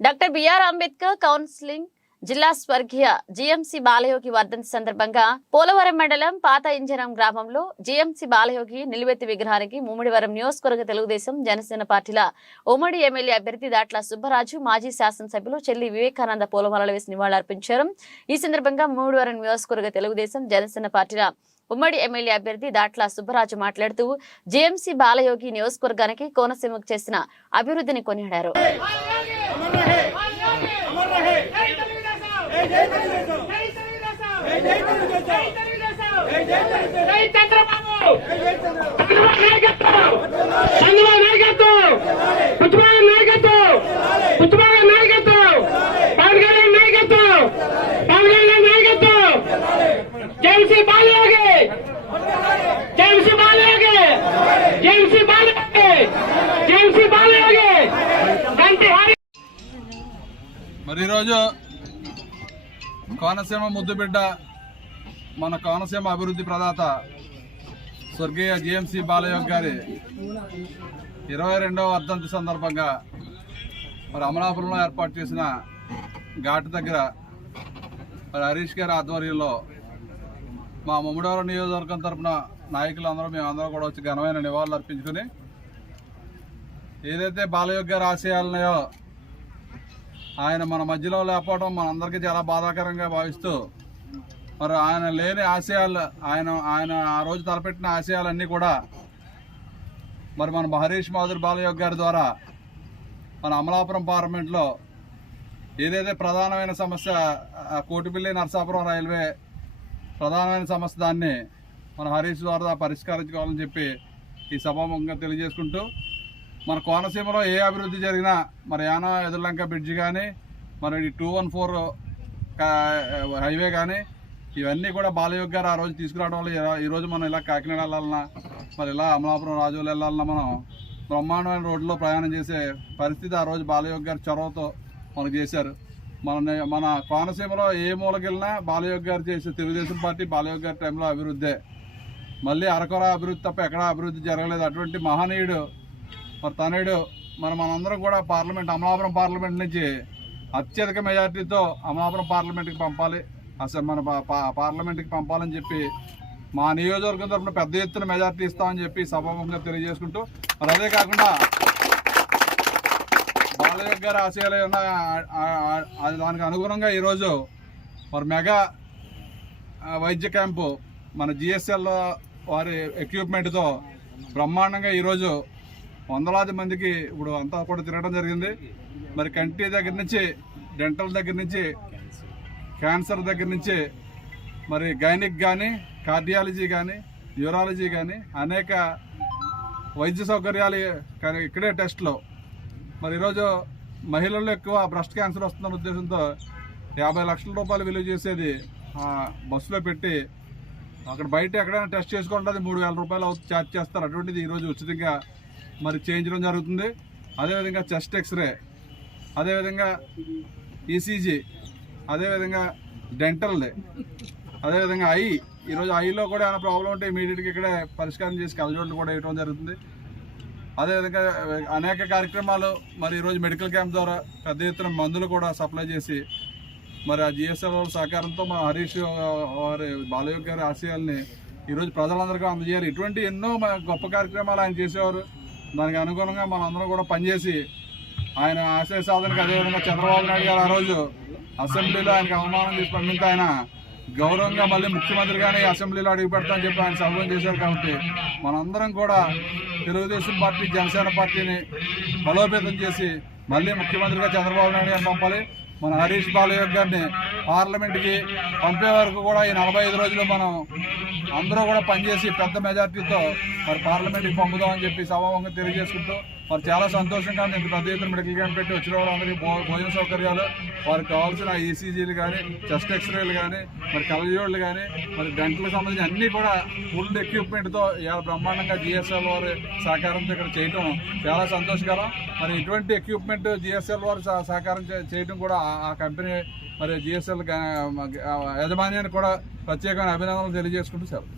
Doctor BR Ambedkar counselling జిల్లా స్వర్గీయ GMC Balayogi వర్ధంతి సందర్భంగా పోలవరం మండలం పాత ఇంజనం గ్రామంలో జిఎంసి బాలయోగి నిలువెత్తి విగ్రహానికి ముమ్మిడివరం నియోజకవర్గ తెలుగుదేశం జనసేన పార్టీల ఉమ్మడి ఎమ్మెల్యే అభ్యర్థి దాట్ల సుబ్బరాజు మాజీ శాసనసభ్యులు చెల్లి వివేకానంద పూలమాలలు వేసి నివాళులర్పించారు ఈ సందర్భంగా ముమ్మిడివరం నియోజకవర్గ తెలుగుదేశం జనసేన పార్టీల ఉమ్మడి ఎమ్మెల్యే అభ్యర్థి దాట్ల సుబ్బరాజు మాట్లాడుతూ జేఎంసీ బాలయోగి నియోజకవర్గానికి కోనసీమకు చేసిన అభివృద్ధిని కొనియాడారు. జై చంద్రబాబు చంద్రబాబు నాయకత్వం చంద్రబాబు నాయకత్వం పుష్పబాబు నాయకత్వం పుష్పబాబు నాయకత్వం పవన్ కళ్యాణ్ నాయకత్వం పవన్ కళ్యాణ్ నాయకత్వం జేమ్సీ బాలయోగి జేమ్సీ బాలయోగి జేమ్సీ బాలయోగి జేమ్సీ బాలయోగి గంటి హరి మరి ఈరోజు కోనసీమ ముద్దుబిడ్డ మన కోనసీమ అభివృద్ధి ప్రదాత స్వర్గీయ జిఎంసి బాలయోగ్ గారి ఇరవై రెండవ వర్ధంతి సందర్భంగా మరి అమలాపురంలో ఏర్పాటు చేసిన ఘాటు దగ్గర మరి హరీష్ గారి ఆధ్వర్యంలో మా ముమ్మడవరం నియోజకవర్గం తరపున నాయకులందరూ మేమందరం కూడా వచ్చి ఘనమైన నివాళులు అర్పించుకుని ఏదైతే బాలయోగ్ గారి ఆశయాలున్నాయో ఆయన మన మధ్యలో లేకపోవడం మనందరికీ చాలా బాధాకరంగా భావిస్తూ మరి ఆయన లేని ఆశయాలు ఆయన ఆయన ఆ రోజు తలపెట్టిన ఆశయాలన్నీ కూడా మరి మన హరీష్ మాధురి బాలయోగ్ గారి ద్వారా మన అమలాపురం పార్లమెంట్లో ఏదైతే ప్రధానమైన సమస్య కోటిపిల్లి నరసాపురం రైల్వే ప్రధానమైన సమస్య దాన్ని మన హరీష్ ద్వారా పరిష్కరించుకోవాలని చెప్పి ఈ సభాముఖంగా తెలియజేసుకుంటూ మన కోనసీమలో ఏ అభివృద్ధి జరిగినా మరి యానా ఎదుర్లంక బ్రిడ్జ్ కానీ మరి టూ వన్ ఫోర్ హైవే కానీ ఇవన్నీ కూడా బాలయోగ్ గారు ఆ రోజు తీసుకురావడం వల్ల ఈరోజు మనం ఇలా కాకినాడ వెళ్ళాలన్నా మరి ఇలా అమలాపురం రాజులు వెళ్ళాలన్నా మనం బ్రహ్మాండమైన రోడ్లో ప్రయాణం చేసే పరిస్థితి ఆ రోజు బాలయోగ్ గారి చొరవతో మనకు చేశారు. మన మన కోనసీమలో ఏ మూలకెళ్ళినా బాలయోగ్ గారు చేసే తెలుగుదేశం పార్టీ బాలయోగ్ గారి టైంలో అభివృద్ధే. మళ్ళీ అరకొర అభివృద్ధి తప్ప ఎక్కడా అభివృద్ధి జరగలేదు. అటువంటి మహనీయుడు మరి తనయుడు మరి మనందరం కూడా పార్లమెంట్ అమలాపురం పార్లమెంట్ నుంచి అత్యధిక మెజార్టీతో అమలాపురం పార్లమెంట్కి పంపాలి. అసలు మన పా- పా- పార్లమెంట్కి పంపాలని చెప్పి మా నియోజకవర్గం తరఫున పెద్ద ఎత్తున మెజార్టీ ఇస్తామని చెప్పి సభాముఖంగా తెలియజేసుకుంటూ మరి అదే కాకుండా బాలయ్య గారి ఆశయాలు అది దానికి అనుగుణంగా ఈరోజు మరి మెగా వైద్య క్యాంపు మన జిఎస్ఎల్ వారి ఎక్విప్మెంట్తో బ్రహ్మాండంగా ఈరోజు వందలాది మందికి ఇప్పుడు అంతా కూడా తిరగడం జరిగింది. మరి కంటి దగ్గర నుంచి డెంటల్ దగ్గర నుంచి క్యాన్సర్ దగ్గర నుంచి మరి గైనిక్ కానీ కార్డియాలజీ కానీ న్యూరాలజీ కానీ అనేక వైద్య సౌకర్యాలు కానీ ఇక్కడే టెస్ట్లో. మరి ఈరోజు మహిళల్లో ఎక్కువ బ్రెస్ట్ క్యాన్సర్ వస్తున్న ఉద్దేశంతో యాభై లక్షల రూపాయలు విలువ చేసేది బస్సులో పెట్టి అక్కడ బయట ఎక్కడైనా టెస్ట్ చేసుకుంటే మూడు వేల రూపాయలు అవుతుంది ఛార్జ్ చేస్తారు. అటువంటిది ఈరోజు ఉచితంగా మరి చేయించడం జరుగుతుంది. అదేవిధంగా చెస్ట్ ఎక్స్రే అదేవిధంగా ఈసీజీ అదేవిధంగా డెంటల్ది అదేవిధంగా ఐ ఈరోజు ఐలో కూడా ఏమైనా ప్రాబ్లం ఉంటే ఇమీడియట్గా ఇక్కడే పరిష్కారం చేసి కలజోళ్ళు కూడా వేయడం జరుగుతుంది. అదేవిధంగా అనేక కార్యక్రమాలు మరి ఈరోజు మెడికల్ క్యాంప్ ద్వారా పెద్ద ఎత్తున మందులు కూడా సప్లై చేసి మరి ఆ జిఎస్ఎల్ సహకారంతో మా హరీష్ వారి బాలయోగ్ గారి ఆశయాల్ని ఈరోజు ప్రజలందరికీ అందజేయాలి. ఇటువంటి ఎన్నో గొప్ప కార్యక్రమాలు ఆయన చేసేవారు. దానికి అనుగుణంగా మనందరం కూడా పనిచేసి ఆయన ఆశయ సాధనకు అదేవిధంగా చంద్రబాబు నాయుడు గారు ఆ రోజు అసెంబ్లీలో ఆయనకు అవమానం చేసి పంపితే ఆయన గౌరవంగా మళ్ళీ ముఖ్యమంత్రిగానే అసెంబ్లీలో అడుగు పెడతామని చెప్పి ఆయన సభం చేశారు కాబట్టి మనందరం కూడా తెలుగుదేశం పార్టీ జనసేన పార్టీని బలోపేతం చేసి మళ్ళీ ముఖ్యమంత్రిగా చంద్రబాబు నాయుడు గారిని పంపాలి. మన హరీష్ బాలయోగ్ గారిని పార్లమెంట్కి పంపే వరకు కూడా ఈ నలభై ఐదు రోజులు మనం అందరూ కూడా పనిచేసి పెద్ద మెజార్టీతో మరి పార్లమెంట్కి పంపుదామని చెప్పి సభాముఖంగా తెలియజేసుకుంటూ మరి చాలా సంతోషంగా ఇంత పెద్ద ఎత్తున మెడికల్ క్యాంప్ పెట్టి వచ్చిన వాళ్ళందరికీ భోజన సౌకర్యాలు వారికి కావాల్సిన ఈసీజీలు కానీ చెస్ట్ ఎక్స్రేలు కానీ మరి కలజోళ్ళు కానీ మరి డెంటల్కి సంబంధించి అన్నీ కూడా ఫుల్ ఎక్విప్మెంట్తో ఇవాళ బ్రహ్మాండంగా జిఎస్ఎల్ వారి సహకారంతో ఇక్కడ చేయటం చాలా సంతోషకరం. మరి ఇటువంటి ఎక్విప్మెంట్ జిఎస్ఎల్ వారు సహకారం చే- చేయటం కూడా ఆ- కంపెనీ మరి జిఎస్ఎల్ యజమాన్యానికి కూడా ప్రత్యేకమైన అభినందనలు తెలియజేసుకుంటూ సెలవు.